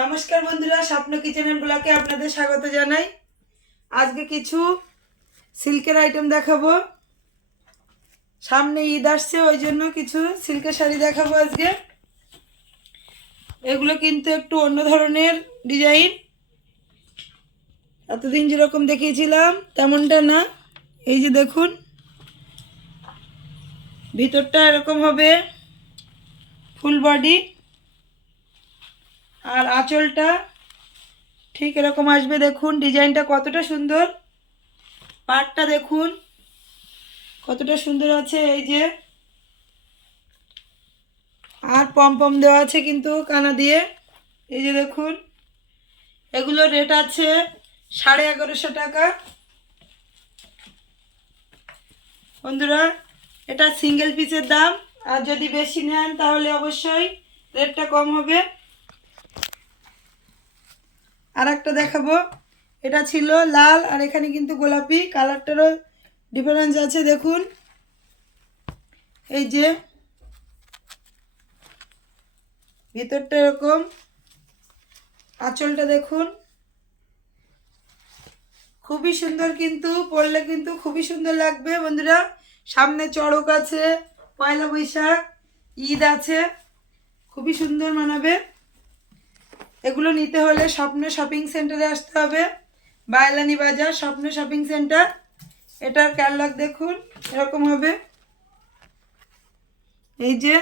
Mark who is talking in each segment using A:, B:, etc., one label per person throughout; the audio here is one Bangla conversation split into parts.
A: নমস্কার বন্ধুরা, স্বপ্ন কিচেন ব্লকে আপনাদের স্বাগত জানাই। আজকে কিছু সিল্কের আইটেম দেখাবো। সামনে ঈদ আসছে, ওই জন্য কিছু সিল্কের শাড়ি দেখাবো আজকে। এগুলো কিন্তু একটু অন্য ধরনের ডিজাইন। এতদিন যেরকম দেখিয়েছিলাম, তেমনটা না। এই যে দেখুন, ভিতরটা এরকম হবে ফুল বডি আর আঁচলটা ঠিক এরকম আসবে, দেখুন, ডিজাইনটা কতটা সুন্দর। পাটটা দেখুন, কতটা সুন্দর আছে, এই যে। আর পম পম দেওয়া আছে কিন্তু কানা দিয়ে, এই যে দেখুন। এগুলো রেট আছে সাড়ে এগারোশো টাকা। বন্ধুরা, এটা সিঙ্গেল পিসের দাম, আর যদি বেশি নেন তাহলে অবশ্যই রেটটা কম হবে। আর একটা দেখাবো। এটা ছিল লাল আর এখানে কিন্তু গোলাপি। কালারটারও ডিফারেন্স আছে, দেখুন। এই যে, ভিতরটা এরকম। আঁচলটা দেখুন। খুবই সুন্দর কিন্তু, পরলে কিন্তু খুবই সুন্দর লাগবে, বন্ধুরা। সামনে চড়ক আছে, পয়লা বৈশাখ, ঈদ আছে। খুবই সুন্দর মানাবে। এগুলো নিতে হলে স্বপ্ন শপিং সেন্টারে আসতে হবে। বায়লানি বাজার, স্বপ্ন শপিং সেন্টার এটার ক্যাটলগ দেখুন, এরকম হবে। এই যে,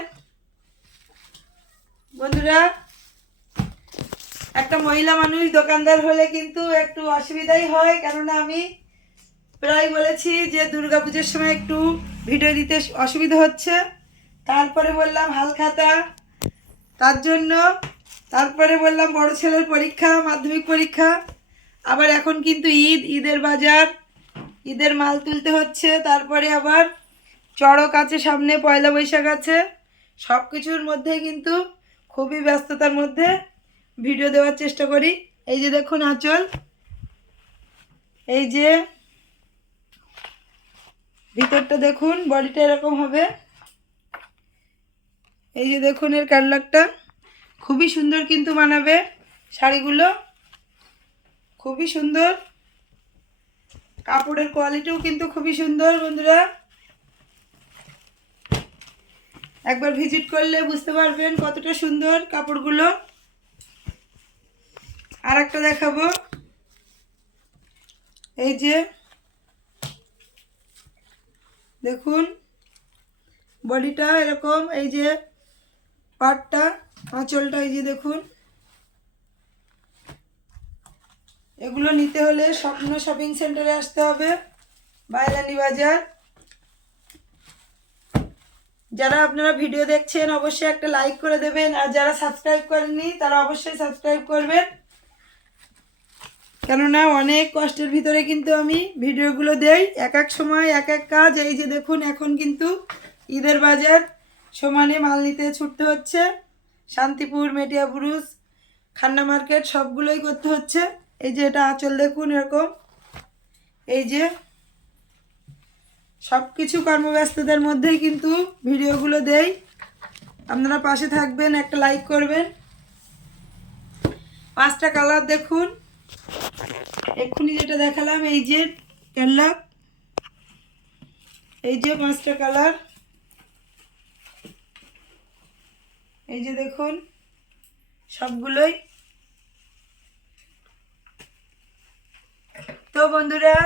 A: বন্ধুরা, একটা মহিলা মানুষ দোকানদার হলে কিন্তু একটু অসুবিধাই হয়, কেননা আমি প্রায় বলেছি যে দুর্গাপুজোর সময় একটু ভিডিও দিতে অসুবিধা হচ্ছে। তারপরে বললাম হালখাতা। তার জন্য তারপরে বললাম বড় ছেলের পরীক্ষা, মাধ্যমিক পরীক্ষা। আবার এখন কিন্তু ঈদ, ঈদের বাজার, ঈদের মাল তুলতে হচ্ছে। তারপরে আবার চড়ক আছে সামনে, পয়লা বৈশাখ আছে। সব কিছুর মধ্যে কিন্তু খুবই ব্যস্ততার মধ্যে ভিডিও দেওয়ার চেষ্টা করি। এই যে দেখুন আঁচল। এই যে ভিতরটা দেখুন, বডিটা এরকম হবে। এই যে দেখুন এর ক্যাটলগটা খুবই সুন্দর কিন্তু মানাবে শাড়িগুলো। খুবই সুন্দর। কাপড়ের কোয়ালিটিও কিন্তু খুবই সুন্দর বন্ধুরা। একবার ভিজিট করলে বুঝতে পারবেন কতটা সুন্দর কাপড়গুলো। আর একটা দেখাবো। এই যে, দেখুন, বডিটা এরকম, এই যে পাটটা। আঁচলটা এই যে দেখুন। এগুলো নিতে হলে স্বপ্ন শপিং সেন্টারে আসতে হবে বাইলানি বাজার। যারা আপনারা ভিডিও দেখছেন, অবশ্যই একটা লাইক করে দেবেন, আর যারা সাবস্ক্রাইব করেননি, তারা অবশ্যই সাবস্ক্রাইব করবেন। কেননা অনেক কষ্টের ভিতরে কিন্তু আমি ভিডিওগুলো দেই, এক এক সময়, এক এক কাজ। এই যে দেখুন, এখন কিন্তু ঈদের বাজার, সমানে মাল নিতে ছুটতে হচ্ছে। শান্তিপুর মেটিয়াপুরুষ খান্না মার্কেট, সবগুলোই করতে হচ্ছে। এই যে এটা আঁচল দেখুন এরকম। এই যে সব কিছু কর্মব্যস্ততার মধ্যেই কিন্তু ভিডিওগুলো দেই। আপনারা পাশে থাকবেন, একটা লাইক করবেন। পাঁচটা কালার দেখুন। এক্ষুনি যেটা দেখালাম, এই যে ক্যানলাক এই যে পাঁচটা কালার। এই যে দেখুন, সবগুলোই। তো বন্ধুরা,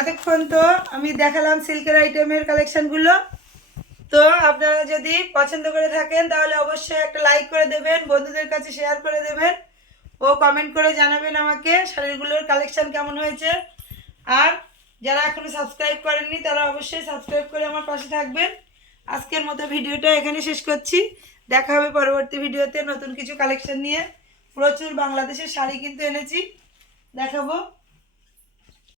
A: এতক্ষণ তো আমি দেখালাম সিল্কের আইটেমের কালেকশনগুলো তো আপনারা যদি পছন্দ করে থাকেন, তাহলে অবশ্যই একটা লাইক করে দেবেন, বন্ধুদের কাছে শেয়ার করে দেবেন। ও কমেন্ট করে জানাবেন আমাকে শাড়িগুলোর কালেকশন কেমন হয়েছে। আর যারা এখনও সাবস্ক্রাইব করেননি, তারা অবশ্যই সাবস্ক্রাইব করে আমার পাশে থাকবেন। আজকের মতো ভিডিওটা এখানে শেষ করছি। দেখা হবে পরবর্তী ভিডিওতে নতুন কিছু কালেকশন নিয়ে। প্রচুর বাংলাদেশের শাড়ি কিন্তু এনেছি। দেখাবো।